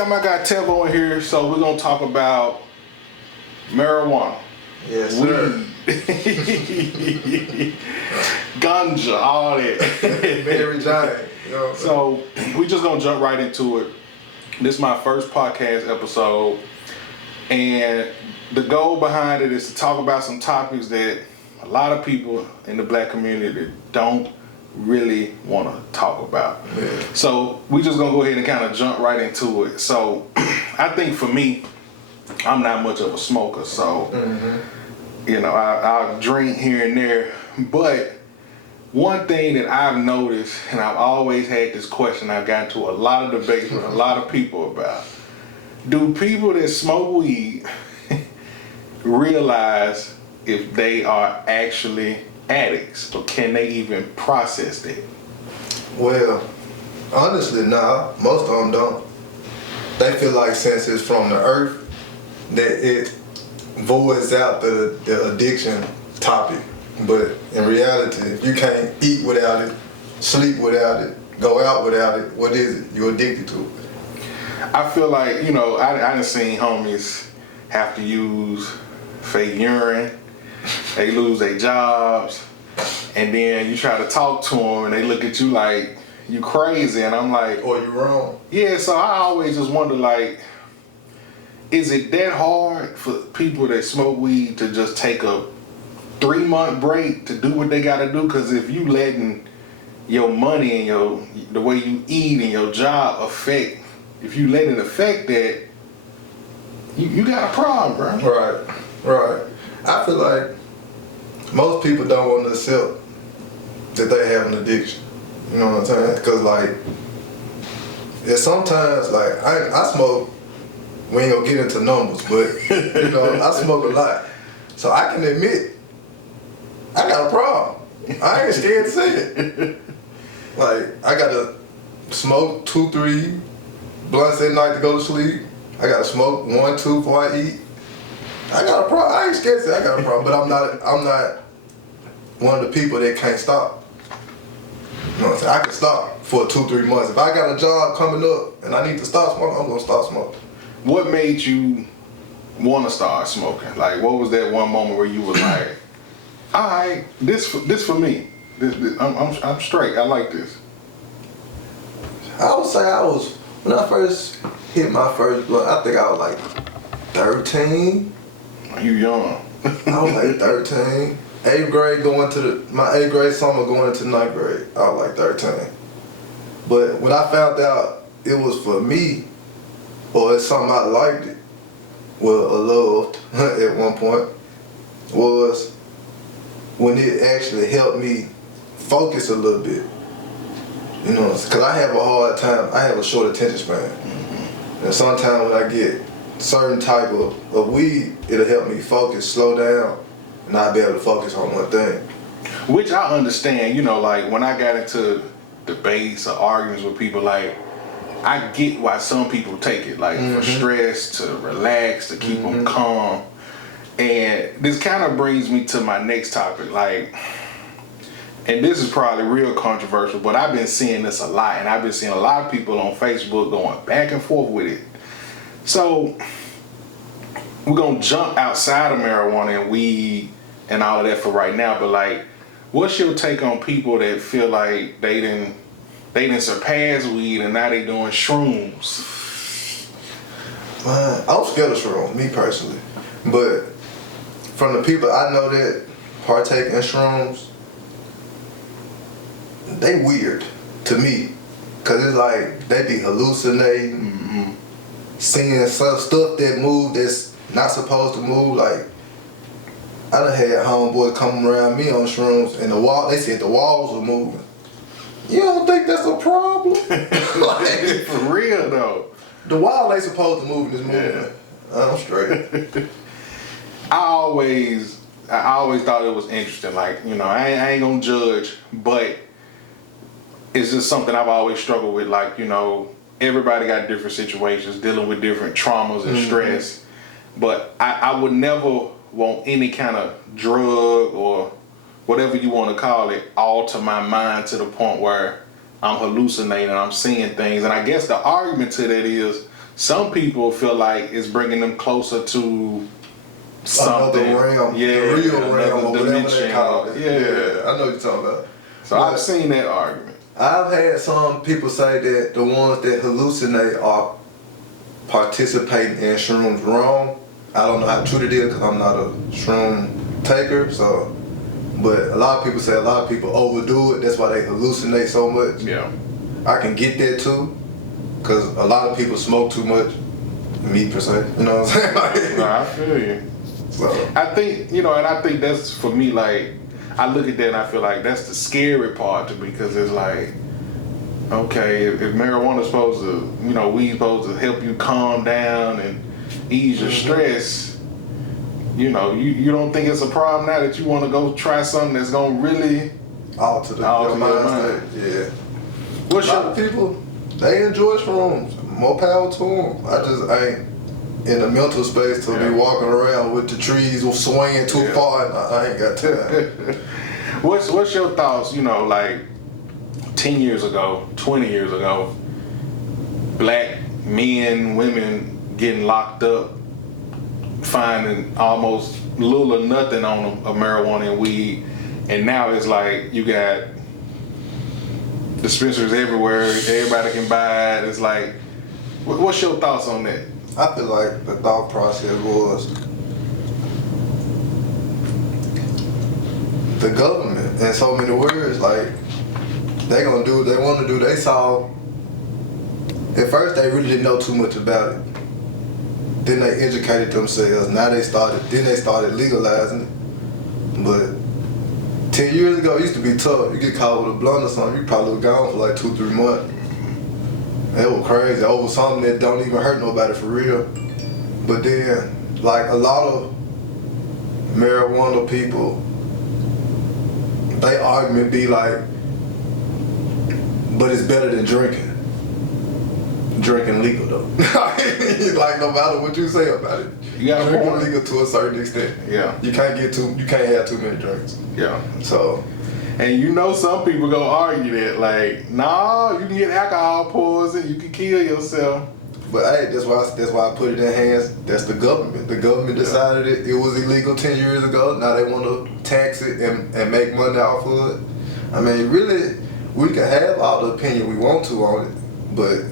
got my guy Tevo in here, so we're gonna talk about marijuana. Yes, sir. Ganja, all that. Mary Jane. You know, so we just gonna jump right into it. This is my first podcast episode, and the goal behind it is to talk about some topics that a lot of people in the black community don't really want to talk about. Yeah. So we just gonna go ahead and kind of jump right into it. So I think for me, I'm not much of a smoker, so you know, I'll drink here and there. But one thing that I've noticed, and I've always had this question, I've gotten to a lot of debates with a lot of people about, do people that smoke weed realize if they are actually addicts, or can they even process that? Well, honestly, nah. Most of them don't. They feel like since it's from the earth, that it voids out the addiction topic. But in reality, if you can't eat without it, sleep without it, go out without it, what is it? You're addicted to it. I feel like, you know, I done seen homies have to use fake urine, they lose their jobs, and then you try to talk to them and they look at you like you crazy, and I'm like, or you wrong. Yeah, so I always just wonder, like, is it that hard for people that smoke weed to just take a 3-month break to do what they gotta do? Because if you letting your money and the way you eat and your job affect, if you let it affect that, you got a problem, bro. Right. I feel like most people don't want to accept that they have an addiction. You know what I'm saying? Because like, sometimes like I smoke. We ain't gonna get into numbers, but you know I smoke a lot, so I can admit I got a problem. I ain't scared to say it. Like I gotta smoke 2-3 blunts at night to go to sleep. I gotta smoke 1-2 before I eat. I got a problem. I ain't scared to say I got a problem, but I'm not one of the people that can't stop. You know what I'm saying? I can stop for 2-3 months. If I got a job coming up and I need to stop smoking, I'm gonna stop smoking. What made you want to start smoking? Like, what was that one moment where you was like, all right, this for me. This I'm straight. I like this. I would say when I first hit my first blunt, I think I was like 13. You young. I was like 13. 8th grade my 8th grade summer going into 9th grade, I was like 13. But when I found out it was for me, or it's something I liked it, well, loved at one point, was when it actually helped me focus a little bit. You know, because I have a hard time, I have a short attention span. And sometimes when I get certain type of weed, it'll help me focus, slow down, and I'll be able to focus on one thing. Which I understand, you know, like when I got into debates or arguments with people, like, I get why some people take it, like for stress, to relax, to keep them calm. And this kind of brings me to my next topic, like, and this is probably real controversial, but I've been seeing this a lot, and I've been seeing a lot of people on Facebook going back and forth with it. So we're gonna jump outside of marijuana and weed and all of that for right now, but like, what's your take on people that feel like they didn't surpass weed and now they doing shrooms? I'm scared of shrooms, me personally. But from the people I know that partake in shrooms, they weird to me. Cause it's like they be hallucinating, seeing stuff that move that's not supposed to move. Like I done had homeboys come around me on shrooms and they said the walls were moving. You don't think that's a problem? Like, for real though. The wall ain't supposed to move in this movement. I'm straight. I always thought it was interesting. Like, you know, I ain't gonna judge, but it's just something I've always struggled with. Like, you know, everybody got different situations, dealing with different traumas and stress. But I would never want any kind of drug or whatever you want to call it, alter my mind to the point where I'm hallucinating, I'm seeing things. And I guess the argument to that is some people feel like it's bringing them closer to something. Another realm. Yeah, the real realm, or whatever dimension. they call it. Yeah. I know what you're talking about. So I've seen that argument. I've had some people say that the ones that hallucinate are participating in shrooms wrong. I don't know how true it is because I'm not a shroom taker. So, but a lot of people say a lot of people overdo it. That's why they hallucinate so much. Yeah. I can get that too, because a lot of people smoke too much. Me per se, you know what I'm saying? No, I feel you. So I think, and I think that's for me, like, I look at that and I feel like that's the scary part to me, because it's like, okay, if marijuana's supposed to, weed's supposed to help you calm down and ease your stress, you don't think it's a problem now that you want to go try something that's going to really alter your mind state. Yeah. What's a lot of people, they enjoy shrooms. More power to them. I just ain't in the mental space to be walking around with the trees or swinging too far. And I ain't got time. What's your thoughts? Like 10 years ago, 20 years ago, black men, women getting locked up, finding almost little or nothing on them of marijuana and weed, and now it's like you got dispensaries everywhere. Everybody can buy it. It's like, what's your thoughts on that? I feel like the thought process was the government, in so many words, like they want to do. They saw. At first, they really didn't know too much about it. Then they educated themselves. Then they started legalizing it. But 10 years ago, it used to be tough. You get caught with a blunt or something, you probably was gone for like 2-3 months. That was crazy. Over something that don't even hurt nobody for real. But then, like a lot of marijuana people, they argument be like, but it's better than drinking. Drinking legal though. Like no matter what you say about it, you got drinking legal to a certain extent. Yeah. You can't have too many drinks. Yeah. So. And some people go argue that, like, nah, you can get alcohol poison, you can kill yourself. But hey, that's why I put it in hands. That's the government. The government decided it was illegal 10 years ago. Now they want to tax it and make money off of it. I mean, really, we can have all the opinion we want to on it, but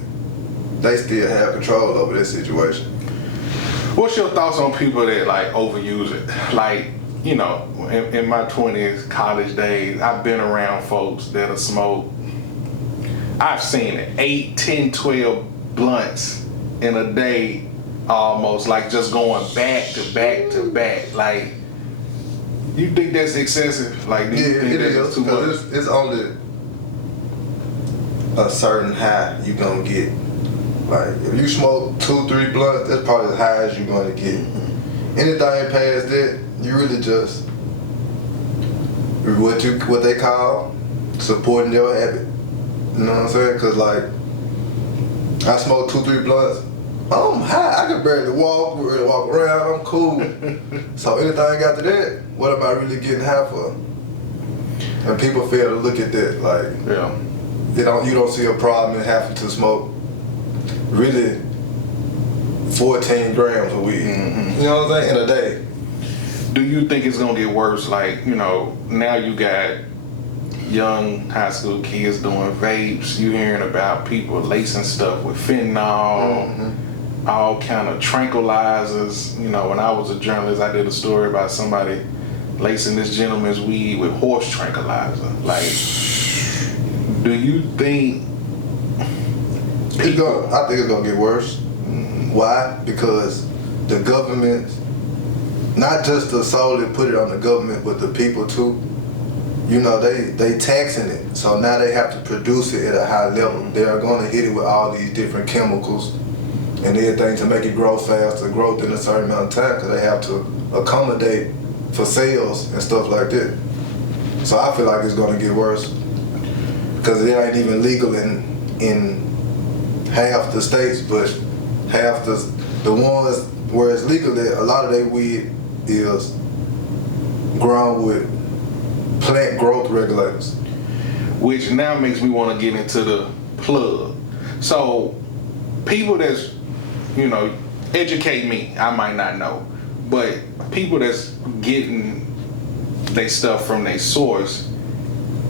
they still have control over this situation. What's your thoughts on people that like overuse it? Like, in my 20s, college days, I've been around folks that have smoked. I've seen it, 8, 10, 12 blunts in a day, almost, like just going back to back to back. Like, you think that's excessive? Like, do you think that's too much? It's only a certain high you gonna get. Like, if you smoke 2-3 blunts, that's probably as high as you're gonna get. Anything past that, you really just what they call supporting your habit. You know what I'm saying? Cause like I smoke 2-3 blunts, I'm high. I can barely walk around. I'm cool. So anything after that, what am I really getting high for? And people fail to look at that. Like, you don't see a problem in having to smoke really 14 grams of weed. You know what I'm saying? In a day. Do you think it's gonna get worse? Like, now you got young high school kids doing vapes. You hearing about people lacing stuff with fentanyl, all kind of tranquilizers. When I was a journalist, I did a story about somebody lacing this gentleman's weed with horse tranquilizer. Like, do you think? I think it's gonna get worse. Why? Because the government, not just to solely put it on the government, but the people too. They taxing it, so now they have to produce it at a high level. They are going to hit it with all these different chemicals and everything to make it grow faster, grow within a certain amount of time, because they have to accommodate for sales and stuff like that. So I feel like it's going to get worse because it ain't even legal in half the states, but half the ones where it's legal, that a lot of their weed is grown with plant growth regulators. Which now makes me want to get into the plug. So people that's educate me. I might not know, but people that's getting their stuff from their source,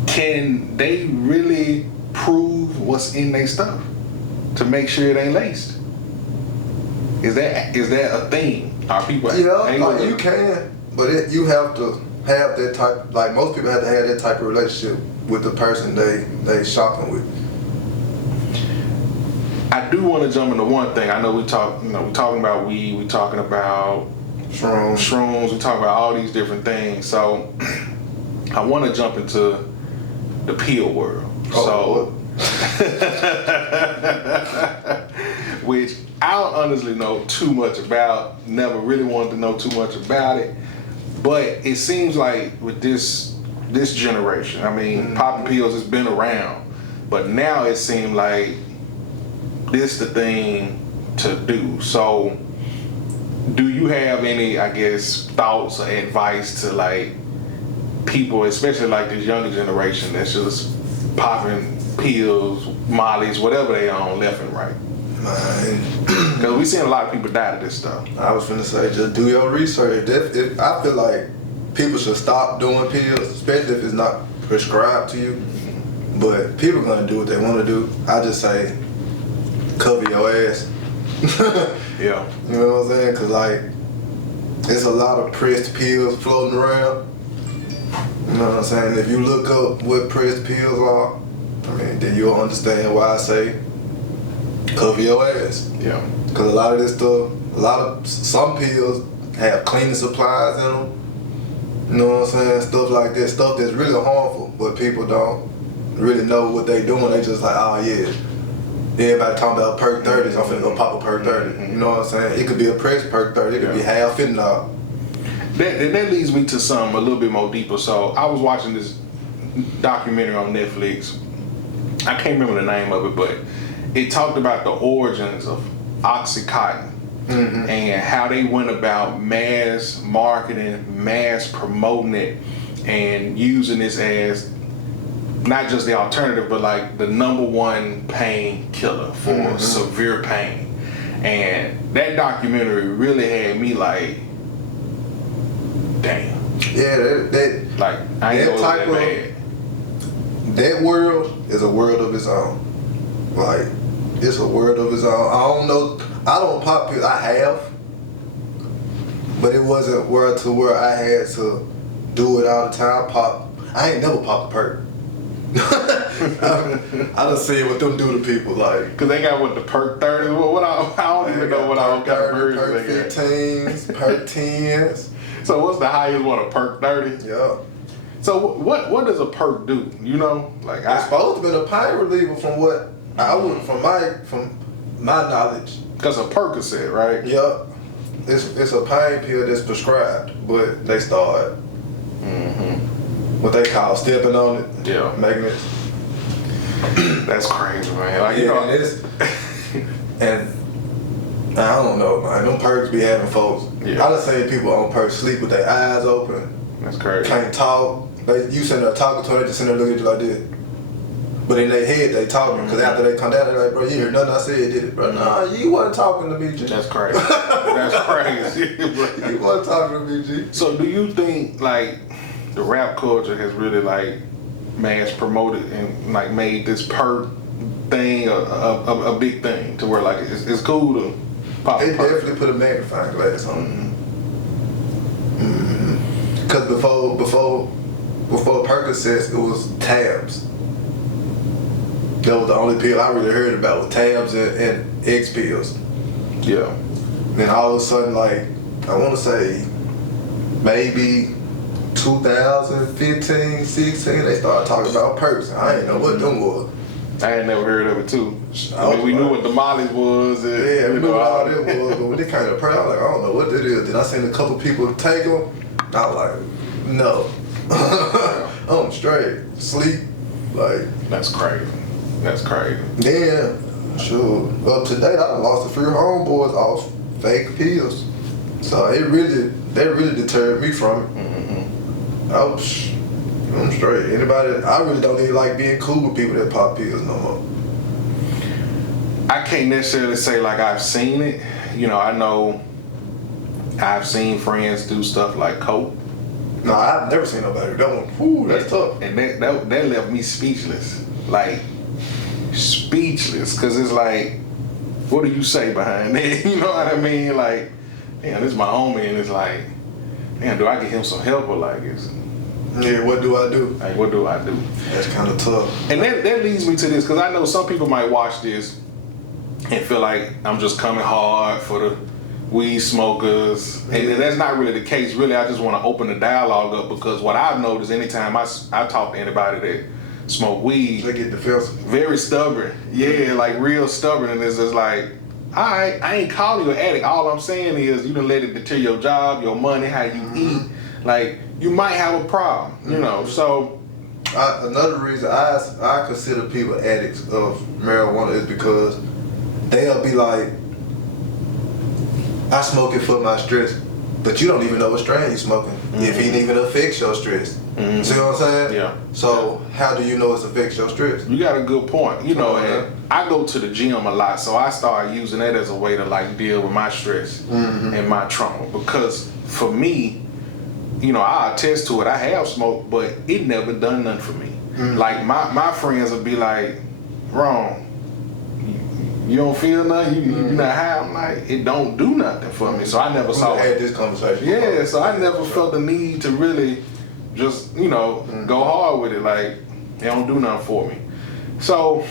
can they really prove what's in their stuff to make sure it ain't laced? Is that a thing? Are people? You can, but you have to have that type. Like most people have to have that type of relationship with the person they shopping with. I do want to jump into one thing. I know we talking about weed, we talking about shrooms, we talking about all these different things. So I want to jump into the pill world. Which I don't honestly know too much about. Never really wanted to know too much about it. But it seems like with this generation, I mean, popping pills has been around, but now it seems like this the thing to do. So do you have any, I guess, thoughts or advice to like people, especially like this younger generation that's just popping pills, mollies, whatever they on left and right? Because we seen a lot of people die to this stuff. I was finna say, just do your research. I feel like people should stop doing pills, especially if it's not prescribed to you. But people gonna do what they want to do. I just say, cover your ass. Yeah. You know what I'm saying? Because like, there's a lot of pressed pills floating around. You know what I'm saying? If you look up what pressed pills are, I mean, then you'll understand why I say cover your ass. Yeah. Because a lot of this stuff, some pills have cleaning supplies in them. You know what I'm saying? Stuff like that, stuff that's really harmful, but people don't really know what they doing. They just like, oh yeah, everybody talking about perk 30s, I'm finna go pop a perk 30. You know what I'm saying? It could be a pressed perk 30, it could be half fentanyl. That leads me to something a little bit more deeper. So I was watching this documentary on Netflix. I can't remember the name of it, but it talked about the origins of Oxycontin and how they went about mass marketing, mass promoting it, and using this as not just the alternative, but like the #1 pain killer for severe pain. And that documentary really had me like, damn. Yeah, I ain't know that bad. That world is a world of its own. Like, it's a world of its own. I don't know. I don't pop pills. I have, but it wasn't where I had to do it all the time. I ain't never popped a perk. I done seen what them do to people, like. Cause they got what the perk 30s. I don't even know what all kind of versions they got. Perk 15s, perk 10s. So what's the highest one? A perk 30? Yeah. So what does a perk do? You know, like it's supposed to be a pain reliever from what I would from my knowledge. Cause a Percocet, right? Yep. It's a pain pill that's prescribed, but they start what they call stepping on it. Yeah. Making it. That's crazy, man. Like, and I don't know, man. Them perks be having folks. Yeah. I done seen people on perks sleep with their eyes open. That's crazy. Can't talk. You sitting there talking to them, they just sitting there looking at you like this. But in their head, they talking, because after they come down, they're like, bro, you hear nothing I said, did it, bro? Nah, you wasn't talking to me, G. That's crazy. That's crazy. You wasn't talking to me, G. So do you think, like, the rap culture has really, like, mass promoted and, like, made this perk thing a big thing to where, like, it's cool to pop They a perk? definitely put a magnifying glass on it. Because before Percocets, it was tabs. That was the only pill I really heard about, was tabs and X pills. Yeah. Then all of a sudden, like, I want to say maybe 2015, 16, they started talking about perks. I didn't know what them was. I had never heard of it too. I mean, we knew what the mollies was. And, yeah, we knew what all that was, but when they came to perk, I was like, I don't know what that is. Then I seen a couple people take them. I was like, no. I'm straight. Sleep. Like. That's crazy. That's crazy. Yeah, sure. Up to date, I done lost a few homeboys off fake pills. So they really deterred me from it. I'm straight. Anybody, I really don't even like being cool with people that pop pills no more. I can't necessarily say like I've seen it. You know, I know I've seen friends do stuff like coke. No, I've never seen nobody do that one. Whew, that's tough. And that left me speechless. Like, speechless. Because it's like, what do you say behind that? You know what I mean? Like, damn, this is my homie, and it's like, damn, do I get him some help or like it's... Yeah, what do I do? Like, what do I do? That's kind of tough. And that leads me to this, because I know some people might watch this and feel like I'm just coming hard for the weed smokers. And that's not really the case. Really, I just want to open the dialogue up, because what I've noticed anytime I talk to anybody that smoke weed, they get defensive. Very stubborn. Yeah, like real stubborn. And it's just like, all right, I ain't calling you an addict. All I'm saying is you done let it deter your job, your money, how you eat. Like, you might have a problem, you know, so. Another reason I consider people addicts of marijuana is because they'll be like, I smoke it for my stress, but you don't even know what strain you're smoking. If it even affects your stress. See what I'm saying? Yeah. So how do you know it affects your stress? You got a good point. You know, and I go to the gym a lot, so I started using that as a way to like deal with my stress and my trauma. Because for me, you know, I attest to it. I have smoked, but it never done nothing for me. Like my friends would be like, "Wrong. You don't feel nothing. You not high." I'm like, it don't do nothing for me. So I never saw. We had this conversation. Yeah, so I never felt the need to really just, you know, go hard with it. Like, it don't do nothing for me. So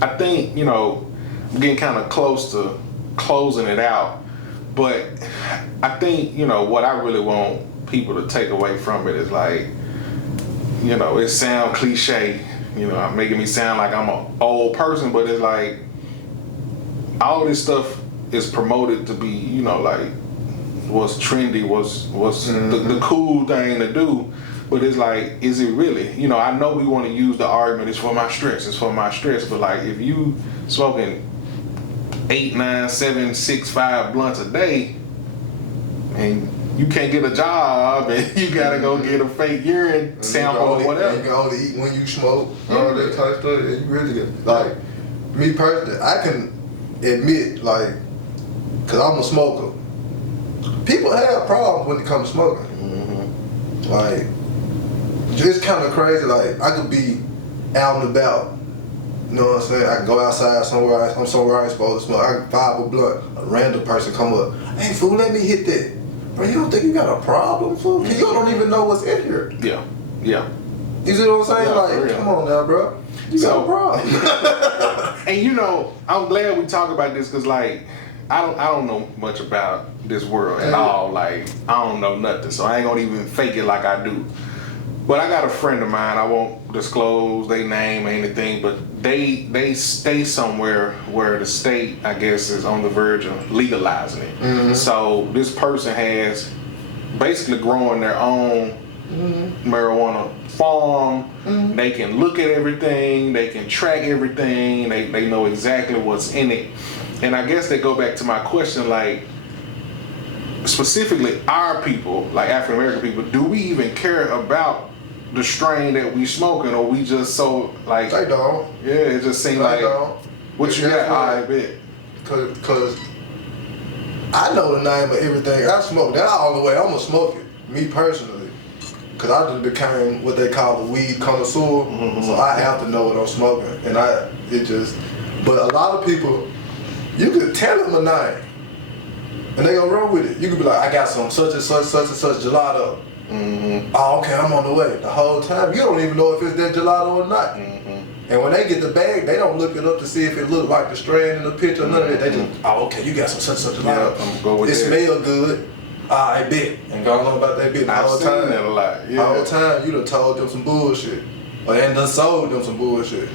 I think, you know, I'm getting kind of close to closing it out. But I think, you know, what I really want people to take away from it is like, you know, it sound cliche, you know, I'm making me sound like I'm an old person, but it's like all this stuff is promoted to be, you know, like what's trendy, what's the cool thing to do. But it's like, is it really? You know, I know we want to use the argument, it's for my stress, but like if you smoking 8, 9, 7, 6, 5 blunts a day, and you can't get a job, and you gotta go get a fake urine sample or whatever. You can only eat when you smoke, all that type of stuff. And you really get, like, me personally, I can admit, like, cause I'm a smoker. People have problems when it comes to smoking. Like, it's kind of crazy. Like, I could be out and about. You know what I'm saying? I can go outside somewhere, I'm somewhere I ain't supposed to smoke. I can fire a blunt, a random person come up, "Hey fool, let me hit that." Bro, you don't think you got a problem, fool? You don't even know what's in here. Yeah, yeah. You see what I'm saying? Yeah, like, come on now, bro. You got a problem. And you know, I'm glad we talk about this, because like, I don't know much about this world at all. Like, I don't know nothing, so I ain't gonna even fake it like I do. But I got a friend of mine, I won't disclose their name or anything, but they stay somewhere where the state, I guess, is on the verge of legalizing it. So this person has basically growing their own marijuana farm. They can look at everything, they can track everything, they know exactly what's in it. And I guess they go back to my question, like, specifically our people, like African American people, do we even care about the strain that we smoking, or we just so like they don't. Yeah, it just seems like don't. What you got? I bet. Cause I know the name of everything I smoke. That's the only way I'm gonna smoke it. Me personally, cause I just became what they call a weed connoisseur. So I have to know what I'm smoking, and But a lot of people, you could tell them a name, and they gonna run with it. You could be like, I got some such and such gelato. Oh, okay, I'm on the way. The whole time, you don't even know if it's that gelato or not. And when they get the bag, they don't look it up to see if it look like the strand in the picture or none of that. They just, oh, okay, you got some such gelato. Yeah, I'm go with it that. smell good. I bet. And go on about that bit the whole time. I've seen that a lot. Yeah. The whole time, you done told them some bullshit. Or they done sold them some bullshit.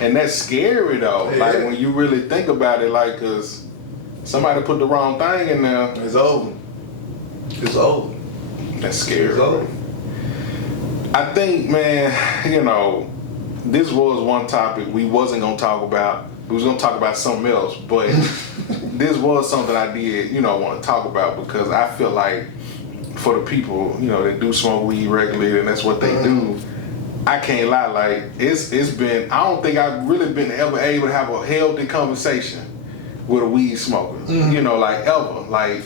And that's scary though. Yeah. Like when you really think about it, like, cause somebody put the wrong thing in there. It's over. It's over. That's scary. It's over. I think, man, you know, this was one topic we wasn't gonna talk about. We was gonna talk about something else, but this was something I did, you know, want to talk about, because I feel like for the people, you know, that do smoke weed regularly and that's what they do, I can't lie, like it's been. I don't think I've really been ever able to have a healthy conversation with a weed smoker. You know, like ever. Like,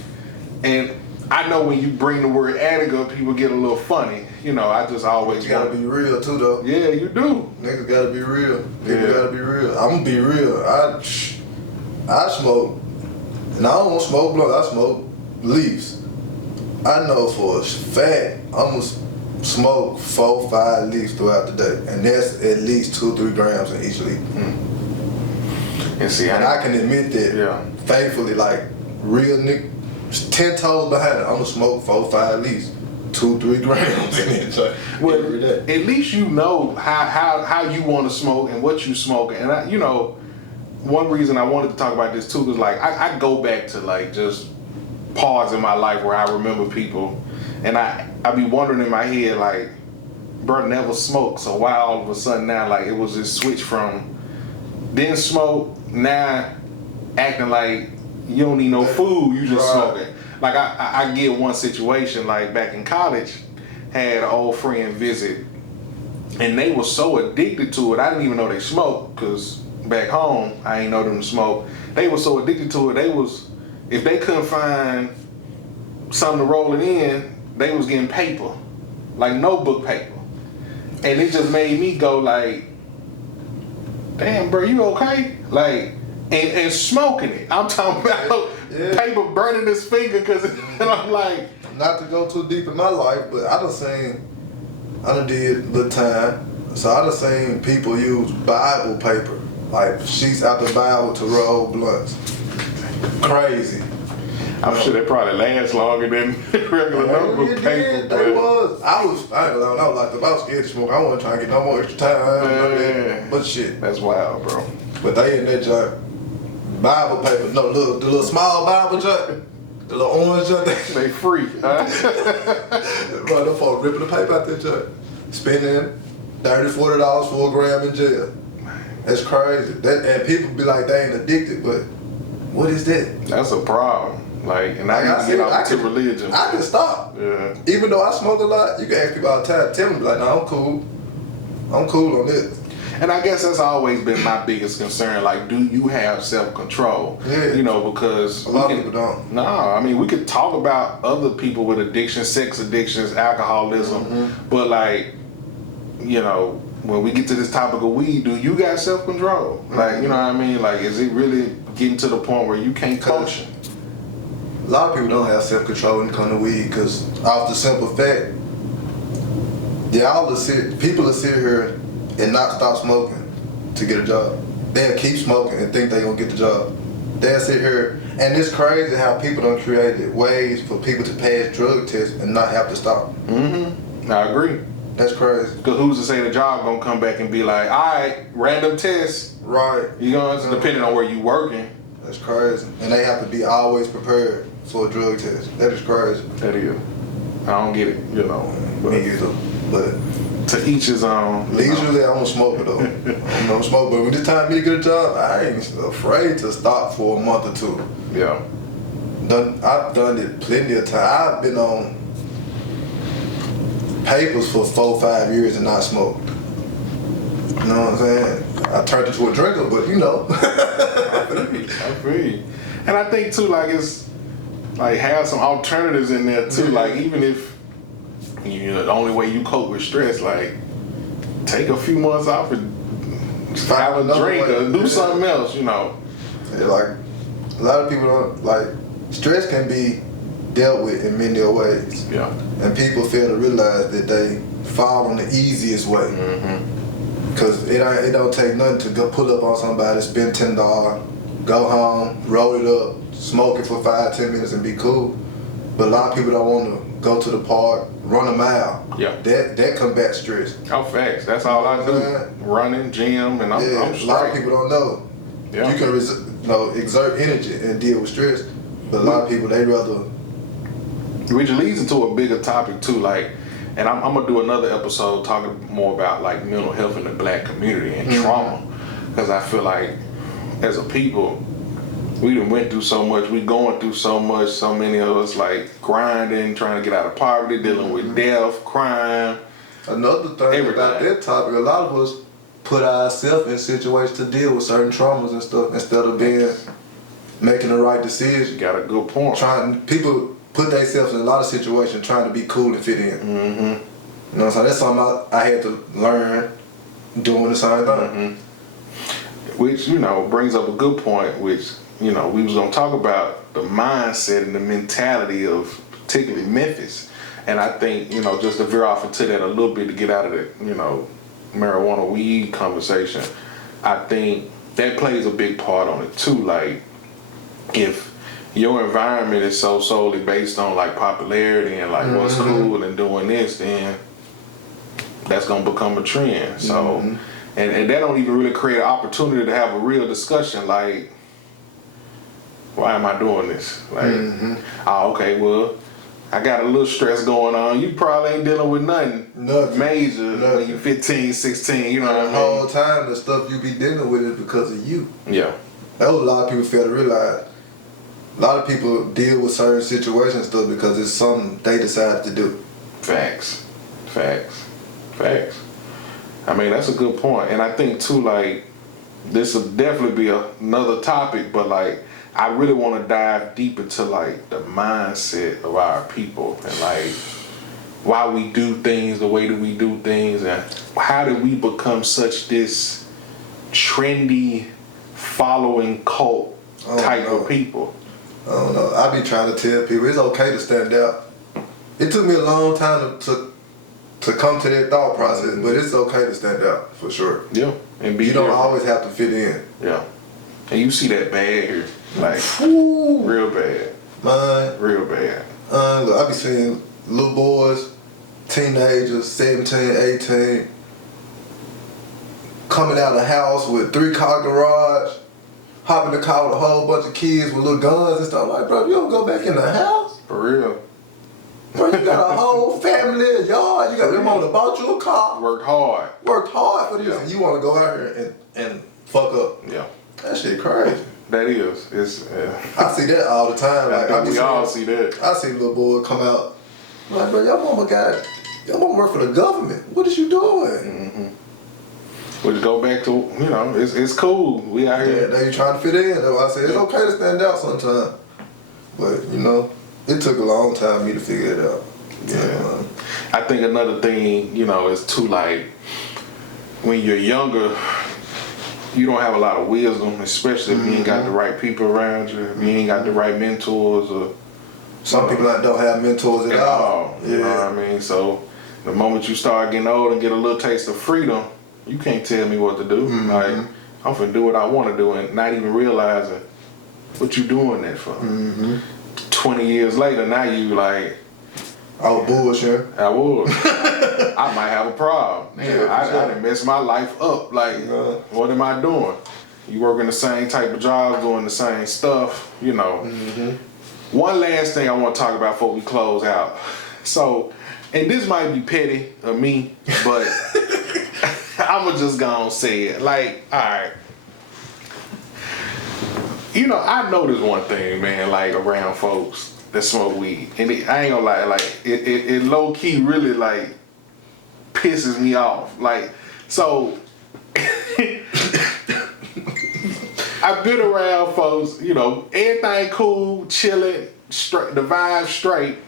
and I know when you bring the word addict up, people get a little funny. You know, I just always You gotta be real too, though. Yeah, you do. Niggas gotta be real. People gotta be real. I'm gonna be real. I smoke, and I don't want to smoke blunt. I smoke leaves. I know for a fact I'm gonna smoke 4-5 leaves throughout the day, and that's at least 2-3 grams in each leaf. And see, I can admit that faithfully, like real nigga, 10 toes behind it. I'm gonna smoke 4-5 leaves, 2-3 grams in each every day. At least you know how you want to smoke and what you smoke, and you know. One reason I wanted to talk about this too is like I go back to like just parts in my life where I remember people, and I be wondering in my head like, bro, never smoked, so why all of a sudden now like it was this switch from didn't smoke, now acting like you don't need no food, you just smoking. Like I get one situation like back in college, had an old friend visit, and they were so addicted to it I didn't even know they smoked because. Back home, I ain't know them to smoke. They were so addicted to it. If they couldn't find something to roll it in, they was getting paper, like notebook paper, and it just made me go like, "Damn, bro, you okay?" Like, and smoking it. I'm talking about paper burning his finger because, and I'm like, not to go too deep in my life, but I done did the time, so I done seen people use Bible paper. Like sheets out the Bible to roll blunts. Crazy. I'm sure they probably last longer than regular notebook paper. I was like, I was scared to smoke. I wasn't trying to get no more extra time. But shit. That's wild, bro. But they in that junk. Bible paper. No, the little small Bible junk. The little orange junk. They free, huh? Bro, them folks ripping the paper out that junk. Spending $30-$40 for a gram in jail. That's crazy. And people be like they ain't addicted, but what is that? That's a problem. Like, and I get off to religion. I can stop. Yeah. Even though I smoke a lot, you can ask people all the time. Tell me like, no, I'm cool. I'm cool on this. And I guess that's always been my biggest concern. Like, do you have self-control? Yeah. You know, because a lot of people don't. No, I mean we could talk about other people with addictions, sex addictions, alcoholism, but like, you know. When we get to this topic of weed, do you got self-control? Like, you know what I mean? Like, is it really getting to the point where you can't function? A lot of people don't have self-control when it comes to weed because off the simple fact, people will sit here and not stop smoking to get a job. They'll keep smoking and think they're going to get the job. They'll sit here, and it's crazy how people done created ways for people to pass drug tests and not have to stop. I agree. That's crazy. Because who's to say the job gonna come back and be like, all right, random test. Right. You know, it's depending on where you working. That's crazy. And they have to be always prepared for a drug test. That is crazy. That is. I don't get it, you know. Me either. But to each his own. Leisurely, I'm a smoker though. I'm a smoker. But when it's time for me to get a job, I ain't afraid to stop for a month or two. Yeah. I've done it plenty of times. I've been on papers for 4-5 years and not smoked. You know what I'm saying? I turned into a drinker, but you know. I feel you. And I think too, like it's like have some alternatives in there too. Like even if you know the only way you cope with stress, like take a few months off and have a drink or do something else. You know. Yeah, like a lot of people don't like stress can be dealt with in many ways. Yeah. And people fail to realize that they fall on the easiest way. Cause it don't take nothing to go pull up on somebody, spend $10, go home, roll it up, smoke it for 5-10 minutes and be cool. But a lot of people don't want to go to the park, run a mile. Yeah. That combats stress. Oh, facts. That's all I do. Running, gym, and I'm straight. A lot of people don't know. Yeah. You can exert energy and deal with stress, but a lot of people they rather. Which leads into a bigger topic too, like, and I'm gonna do another episode talking more about like mental health in the black community and trauma, because I feel like as a people, we done went through so much, we going through so much, so many of us like grinding, trying to get out of poverty, dealing with death, crime, Another thing about that topic, a lot of us put ourselves in situations to deal with certain traumas and stuff instead of making the right decision. You got a good point. People put themselves in a lot of situations trying to be cool and fit in. Mm-hmm. You know what I'm saying? That's something I had to learn doing the same thing. Mm-hmm. Which, brings up a good point, which, we was going to talk about the mindset and the mentality of particularly Memphis. And I think, just to veer off into that a little bit to get out of the, marijuana weed conversation, I think that plays a big part on it too. Like, if your environment is so solely based on like popularity and like what's cool and doing this, then that's gonna become a trend. So, and that don't even really create an opportunity to have a real discussion. Like, why am I doing this? Like, okay, well, I got a little stress going on. You probably ain't dealing with nothing major when you 15, 16, you know what I mean? The whole time, the stuff you be dealing with is because of you. Yeah. That's what a lot of people fail to realize. A lot of people deal with certain situations and stuff because it's something they decided to do. Facts. I mean, that's a good point. And I think too, like, this will definitely be another topic, but like, I really want to dive deep into like the mindset of our people and like why we do things the way that we do things and how did we become such this trendy following cult type of people. I don't know. I be trying to tell people it's okay to stand out. It took me a long time to come to that thought process, but it's okay to stand out for sure. Yeah, and you don't always have to fit in. Yeah, and you see that bad here, like real bad, man, real bad. I be seeing little boys, teenagers, 17, 18, coming out of the house with 3-car garage, hopping in the car with a whole bunch of kids with little guns and stuff. Like, bro, you don't go back in the house? For real. Bro, you got a whole family, a yard, you got them on bought you a car. Worked hard for this, and you want to go out here and fuck up. Yeah. That shit crazy. That is. It's. I see that all the time. Like, we all see that. I see little boy come out, like, bro, your mama work for the government. What is you doing? Which go back to, it's cool. We out here. Yeah, they trying to fit in. That's why I say it's okay to stand out sometimes. But, it took a long time for me to figure it out. Yeah. I think another thing, is too, like, when you're younger, you don't have a lot of wisdom, especially if you ain't got the right people around you, if you ain't got the right mentors or... Some people don't have mentors at all. You know what I mean? So, the moment you start getting old and get a little taste of freedom, you can't tell me what to do. Like, I'm finna do what I want to do and not even realizing what you doing that for. 20 years later, now you like... I was bullshit. I was. I might have a problem. Man, I done messed my life up. Like, what am I doing? You working the same type of jobs, doing the same stuff, One last thing I want to talk about before we close out. So, and this might be petty of me, but I'ma just gonna say it. Like, all right. I noticed one thing, man, like around folks that smoke weed. And I ain't gonna lie, like, it low key really like pisses me off. Like, so I've been around folks, everything cool, chilling, straight, the vibe straight,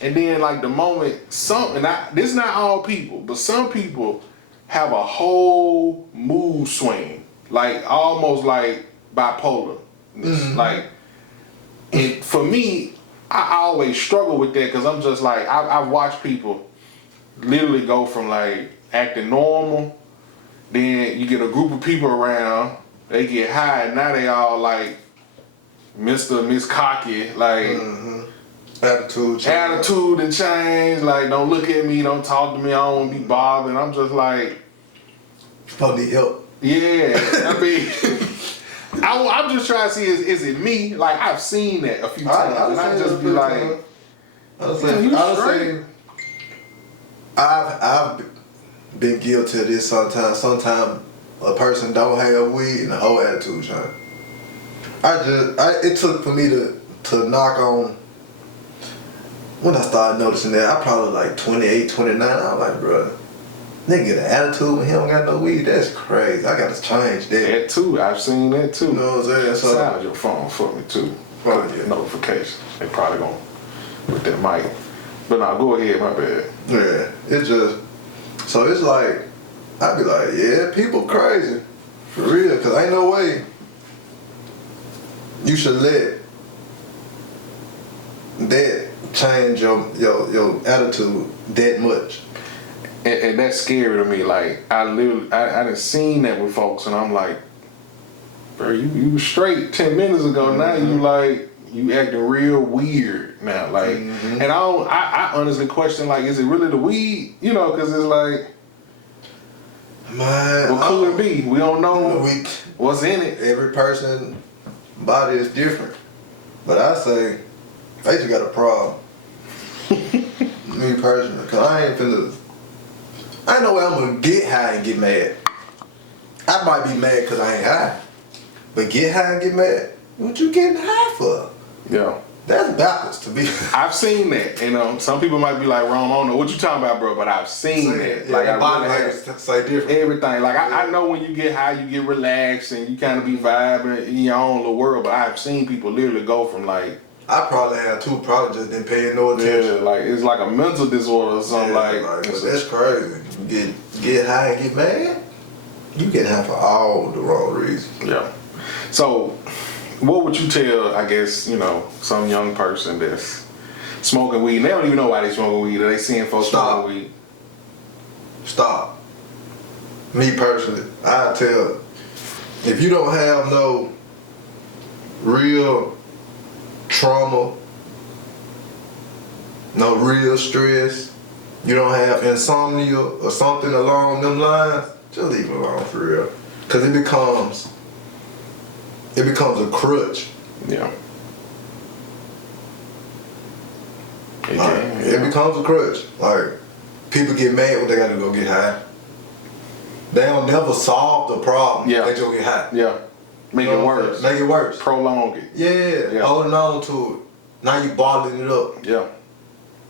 and then like the moment this is not all people, but some people have a whole mood swing, like almost like bipolar. Like, and for me, I always struggle with that because I'm just like, I've watched people literally go from like acting normal, then you get a group of people around, they get high, and now they all like Mr. Miss Cocky, like attitude and change, like don't look at me, don't talk to me, I don't want to be bothered. And I'm just like, probably need help. Yeah, I mean, I'm just trying to see is it me? Like I've seen that a few times, and I just be like, I've been guilty of this sometimes. Sometimes a person don't have weed and the whole attitude change. It took for me to knock on. When I started noticing that, I probably like 28, 29. I was like, bro, Nigga get an attitude when he don't got no weed. That's crazy. I gotta change that. That too. I've seen that too. You know what I'm saying? So, silence your phone for me too. Yeah. Notifications. They probably gonna with that mic. But nah, go ahead. My bad. Yeah, it's just so it's like I be like, yeah, people crazy for real. Cause ain't no way you should let that change your attitude that much. And that's scary to me. Like I done seen that with folks, and I'm like, bro, you was straight 10 minutes ago. Mm-hmm. Now you like you acting real weird now. Like, mm-hmm. And I honestly question like, is it really the weed? You know, because it's like, man, what could it be? We don't know what's in it. Every person's body is different, but I say they just got a problem. Me personally, cause I ain't no way I'm gonna get high and get mad. I might be mad cause I ain't high, but get high and get mad. What you getting high for? Yeah, that's backwards to me. I've seen that. You know, some people might be like, "Ron, I don't know what you talking about, bro," but I've seen that. Yeah, like I body really language say different. Everything. Like I know when you get high, you get relaxed and you kind of be vibing in your own little world. But I've seen people literally go from like. I probably have too. Probably just didn't pay no attention. Yeah, like it's like a mental disorder or something. But that's crazy. You get high and get mad. You get high for all the wrong reasons. Yeah. So, what would you tell? I guess some young person that's smoking weed. They don't even know why they smoking weed. Or they seeing folks smoking weed. Stop. Me personally, I tell if you don't have no real trauma, no real stress, you don't have insomnia or something along them lines, just leave it alone for real. Cause it becomes a crutch. Yeah. It becomes a crutch. Like people get mad when they gotta go get high. They don't never solve the problem. Yeah. They just get high. Yeah. Make it worse. Make it worse. Prolong it. Yeah. Holding on to it. Now you bottling it up. Yeah.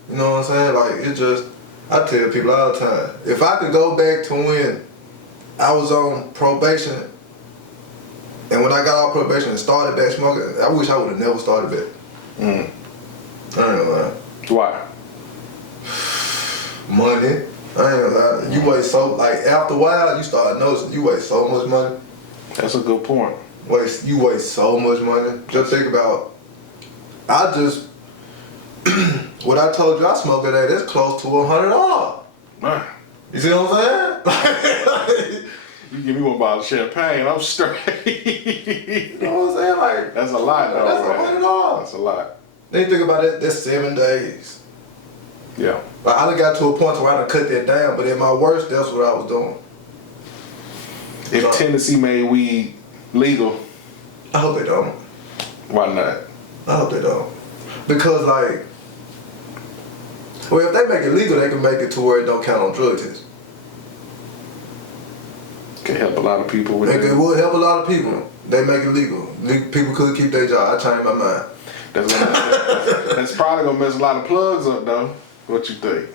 You know what I'm saying? Like it just, I tell people all the time, if I could go back to when I was on probation and when I got off probation and started back smoking, I wish I would have never started back. I ain't gonna lie. Why? Money. I ain't gonna lie. You waste after a while you start noticing you waste so much money. That's a good point. You waste so much money. Just think about, what I told you I smoked today, that's close to $100. Man. You see what I'm saying? You give me one bottle of champagne, I'm straight. You know what I'm saying? Like that's a lot though. That's $100. That's a lot. Then you think about it, that's 7 days. Yeah. Like I done got to a point where I done cut that down, but at my worst, that's what I was doing. If Tennessee made weed legal, I hope they don't. Why not? I hope they don't. Because if they make it legal, they can make it to where it don't count on drug tests. Can help a lot of people with It would help a lot of people. They make it legal. People could keep their job. I changed my mind. That's probably gonna mess a lot of plugs up though. What you think?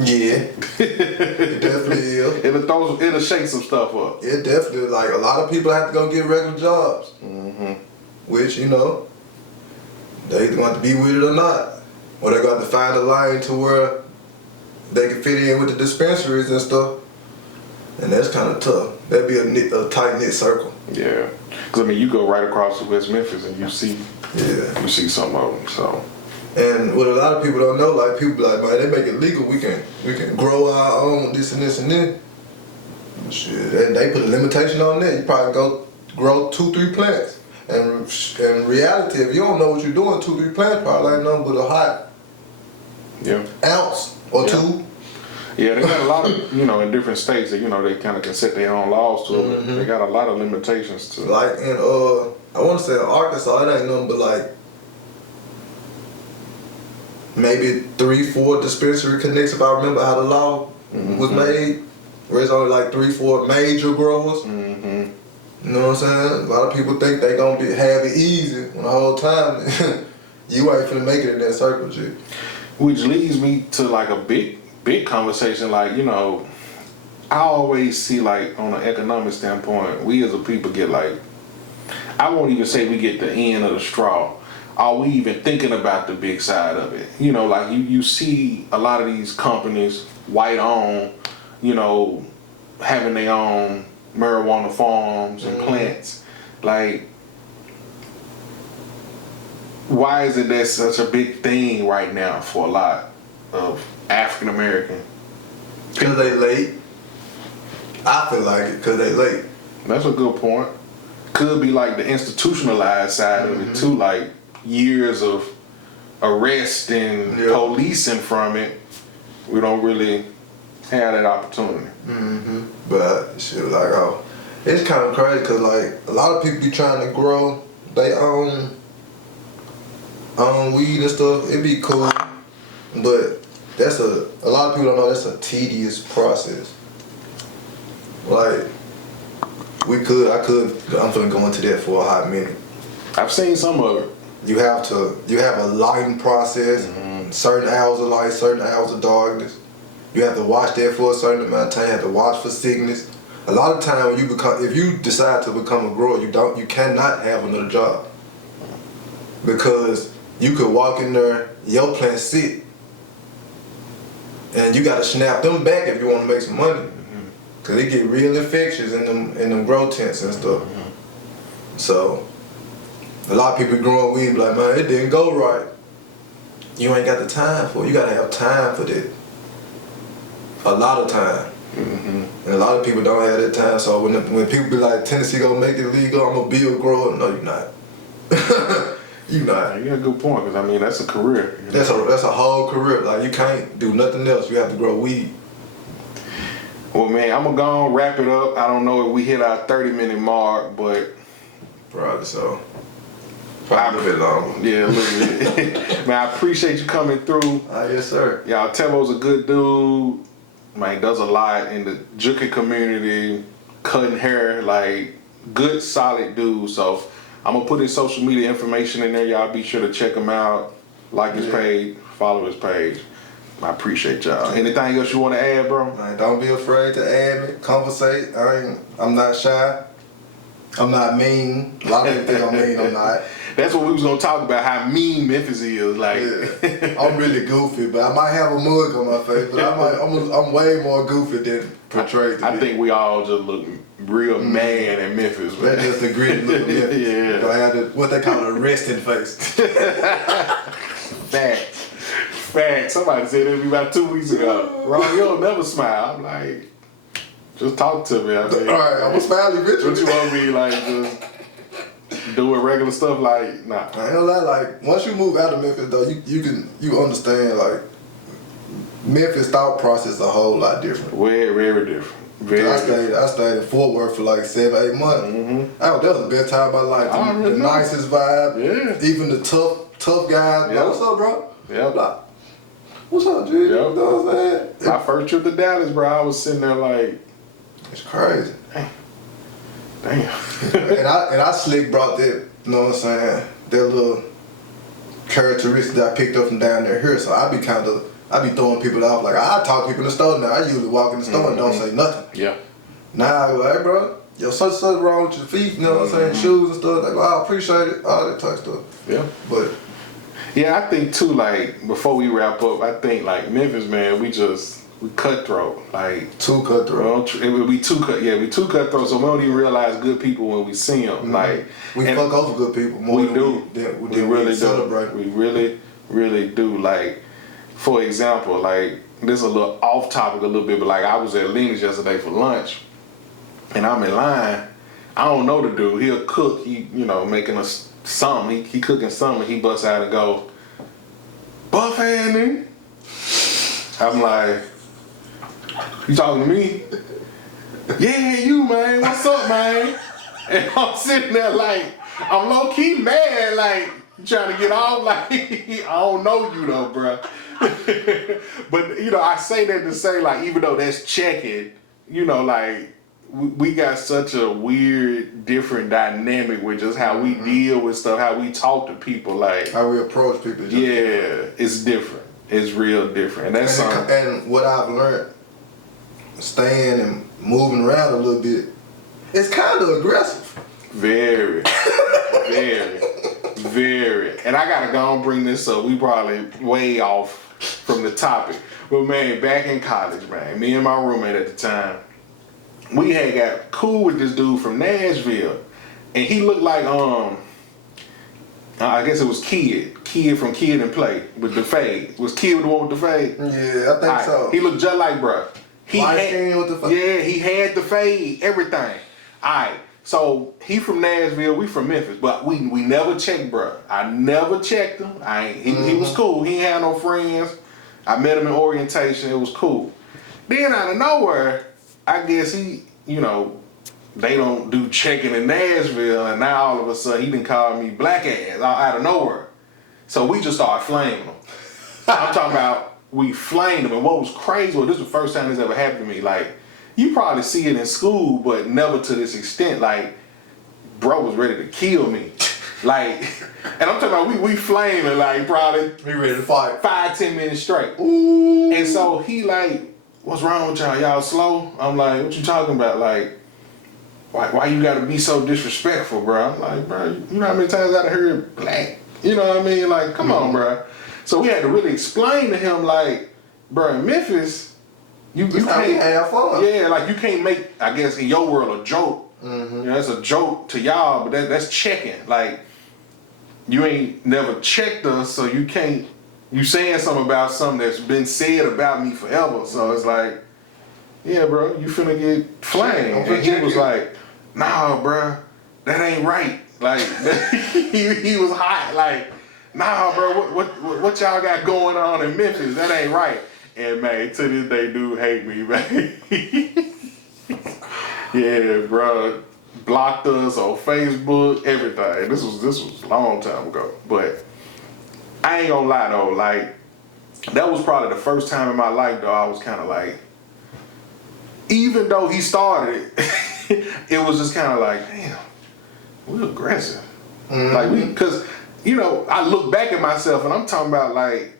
Yeah, it definitely is. It'll shake some stuff up. It definitely, like a lot of people have to go get regular jobs, which they either want to be with it or not, or they got to find a line to where they can fit in with the dispensaries and stuff, and that's kind of tough. That'd be a tight knit circle. Yeah, because you go right across to West Memphis and you see some of them. So. And what a lot of people don't know, like people be like, man, they make it legal. We can grow our own this and this and this. Shit, and they put a limitation on that. You probably go grow 2-3 plants. And in reality, if you don't know what you're doing, 2-3 plants probably ain't nothing but a hot ounce or two. Yeah, they got a lot of in different states that they kind of can set their own laws to it. They got a lot of limitations to it. Like in I want to say in Arkansas, it ain't nothing but like maybe 3-4 dispensary connects, if I remember how the law was made, where it's only like 3-4 major growers. You know what I'm saying? A lot of people think they gonna have it easy when the whole time you ain't finna make it in that circle, G. Which leads me to like a big big conversation, like, you know, I always see, like, on an economic standpoint, we as a people get, like, I won't even say we get the end of the straw. Are we even thinking about the big side of it? You know, like, you see a lot of these companies, white owned, you know, having their own marijuana farms and plants. Like, why is it that's such a big thing right now for a lot of African American? Because they late. I feel like it because they late. That's a good point. Could be like the institutionalized side of it too, like years of arrest and policing from it. We don't really have that opportunity. But shit, like, it's kind of crazy because like a lot of people be trying to grow they own weed and stuff. It'd be cool, but that's a lot of people don't know that's a tedious process. Like, I'm finna go into that for a hot minute. I've seen some of it. You have a lighting process, certain hours of light, certain hours of darkness. You have to watch that for a certain amount of time. You have to watch for sickness. A lot of time if you decide to become a grower, you cannot have another job. Because you could walk in there, your plant sick, and you gotta snap them back if you wanna make some money. Cause they get real infections in them grow tents and stuff. So a lot of people growing weed be like, man, it didn't go right. You ain't got the time for it. You gotta have time for that. A lot of time. And a lot of people don't have that time. So when people be like, Tennessee gonna make it legal, I'm gonna be a grower. No, you're not. You not. You got a good point, because I mean that's a career. You know? That's a whole career. Like, you can't do nothing else. You have to grow weed. Well, man, I'm gonna go and wrap it up. I don't know if we hit our 30-minute mark, but probably so. Probably a little bit longer. Yeah, a little bit. Man, I appreciate you coming through. Yes, sir. Y'all, Tevo's a good dude. Man, he does a lot in the Jooker community, cutting hair, like, good, solid dude. So I'm gonna put his social media information in there. Y'all be sure to check him out, like his page, follow his page. I appreciate y'all. Anything else you want to add, bro? Man, don't be afraid to add me, conversate. I'm not shy. I'm not mean. A lot of people think I'm mean. I'm not. That's what we was gonna talk about. How mean Memphis is. Like, I'm really goofy, but I might have a mug on my face. But I'm way more goofy than portrayed to be. I think we all just look real mad at Memphis. That's just a gritty look at Memphis. Yeah. Don't have what they call a resting face. Facts. Somebody said it to me about 2 weeks ago. Ron, you don't never smile. I'm like, just talk to me. I mean, all right, I'm a smiley bitch. What you want me, like, just doing regular stuff? Like, nah. I ain't gonna lie, like, once you move out of Memphis, though, you understand, like, Memphis thought process a whole lot different. Very different. I stayed in Fort Worth for like 7-8 months. That was the best time of my life. The nicest vibe. Yeah. Even the tough guys. Yep. Like, what's up, bro? Yeah. Like, what's up, G? Yep. You know what I'm saying? My first trip to Dallas, bro, I was sitting there like, it's crazy. Damn. and I slick brought that, you know what I'm saying, that little characteristic that I picked up from down there here. So I be throwing people off. Like, I talk to people in the store now. I usually walk in the store and don't say nothing. Yeah. Now I go, hey, bro, yo, such wrong with your feet, you know what I'm saying, shoes and stuff. Like, oh, I appreciate it, all that type of stuff. Yeah. But yeah, I think too, like, before we wrap up, I think like Memphis, man, we cutthroat. Like, too cutthroat. We too cutthroat, so we don't even realize good people when we see them. Like, we fuck over good people more we than do. we really celebrate. We really do. Like, for example, like, this is a little off topic a little bit, but like, I was at Lena's yesterday for lunch, and I'm in line. I don't know the dude. He'll cook. He, making us something. He cooking something. He busts out and go, "Buff hand, nigga." I'm like, "You talking to me?" "Yeah, you, man. What's up, man?" And I'm sitting there like, I'm low key mad. Like, you trying to get off? Like, I don't know you though, bro. But I say that to say, like, even though that's checking, like, we got such a weird, different dynamic with just how we deal with stuff, how we talk to people, like how we approach people. Yeah, it's different. is real different. And that's and what I've learned, staying and moving around a little bit, it's kind of aggressive. Very, very, very. And I gotta go and bring this up. We probably way off from the topic. But man, back in college, man, me and my roommate at the time, we had got cool with this dude from Nashville. And he looked like, I guess it was Kid from Kid and Play with the fade. Was Kid the one with the fade? Yeah, I think so. He looked just like bruh. Light skin with the fade. Yeah, he had the fade, everything. Alright, so he from Nashville, we from Memphis, but we never checked bruh. I never checked him. He was cool. He ain't had no friends. I met him in orientation. It was cool. Then out of nowhere, I guess he, they don't do checking in Nashville, and now all of a sudden he done called me black ass out of nowhere. So we just started flaming him. I'm talking about we flamed him, and what was crazy, well, this was the first time this ever happened to me. Like, you probably see it in school, but never to this extent. Like, bro was ready to kill me. Like, and I'm talking about we flaming like probably we ready to fight 5-10 minutes straight. Ooh. And so he like, what's wrong with y'all? Y'all slow? I'm like, what you talking about? Like, why you gotta be so disrespectful, bro? I'm like, bro, you know how many times I heard black? You know what I mean? Like, come on, bro. So we had to really explain to him, like, bro, in Memphis, you can't have fun. Yeah, like you can't make, I guess, in your world a joke. It's a joke to y'all, but that's checking. Like, you ain't never checked us, so you can't. You saying something about something that's been said about me forever. So it's like, yeah, bro, you finna get flamed. And he was like, nah, bro, that ain't right. Like, he was hot. Like, nah, bro, what y'all got going on in Memphis? That ain't right. And man, to this day, dude hate me, man. Yeah, bro, blocked us on Facebook, everything. This was a long time ago, but I ain't gonna lie though. Like, that was probably the first time in my life though I was kind of like, even though he started it, it was just kind of like, damn, we're aggressive. Like cause I look back at myself and I'm talking about like,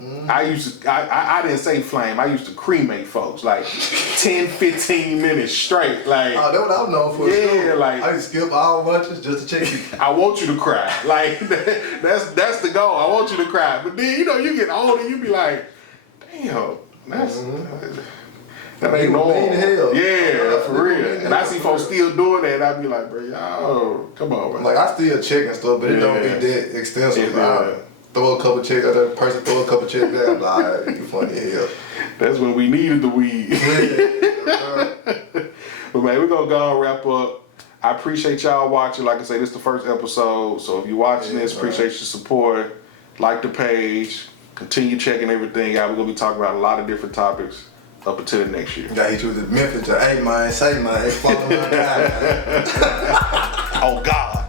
I didn't say flame, I used to cremate folks like 10-15 minutes straight. Like, oh, that's what I was known for. Yeah, too. Like, I used to skip all lunches just to check you. I want you to cry. Like, that's the goal. I want you to cry. But then you get older, you be like, damn, that ain't normal. Yeah, for real. And I see folks still doing that, and I be like, bro, y'all, come on, man. Like, I still check and stuff, but it don't be that extensive. Throw a couple checks at that person, throw a couple checks there. I'm like, all right, you funny as hell. That's when we needed the weed. But man, we're gonna go and wrap up. I appreciate y'all watching. Like I say, this is the first episode, so if you're watching this, appreciate your support. Like the page, continue checking everything out. We're gonna be talking about a lot of different topics up until the next year. Yeah, he was in Memphis. Hey man, say man, follow my guy. Oh God.